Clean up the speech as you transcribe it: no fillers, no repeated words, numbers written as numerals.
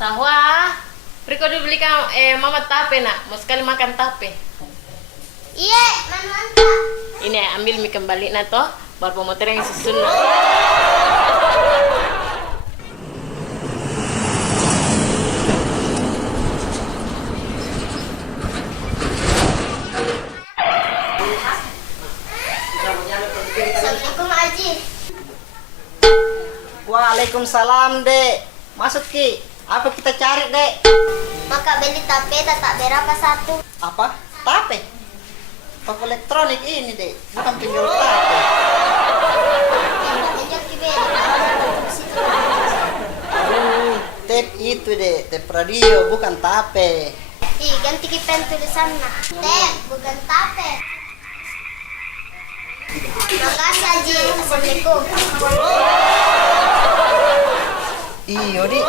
Sahwa, Riko dibelikan mama tape nak, mau sekali makan tape. Iya, mantap. Ini ambil mie kembali na toh, baru pemotor yang susun. Assalamualaikum Aji. Waalaikumsalam, Dek. Masuk, Ki. Apa kita cari, Dek? Maka beli tape tak berapa satu. Apa? Tape? Toko elektronik ini, Dek. Bukan penjual tape. Yang kibeli. Tape itu, Dek. Tape radio, bukan tape. Ih, ganti kipen tulisannya. Tape, bukan tape. Makasih Aji. Assalamualaikum. Iyo, Dik.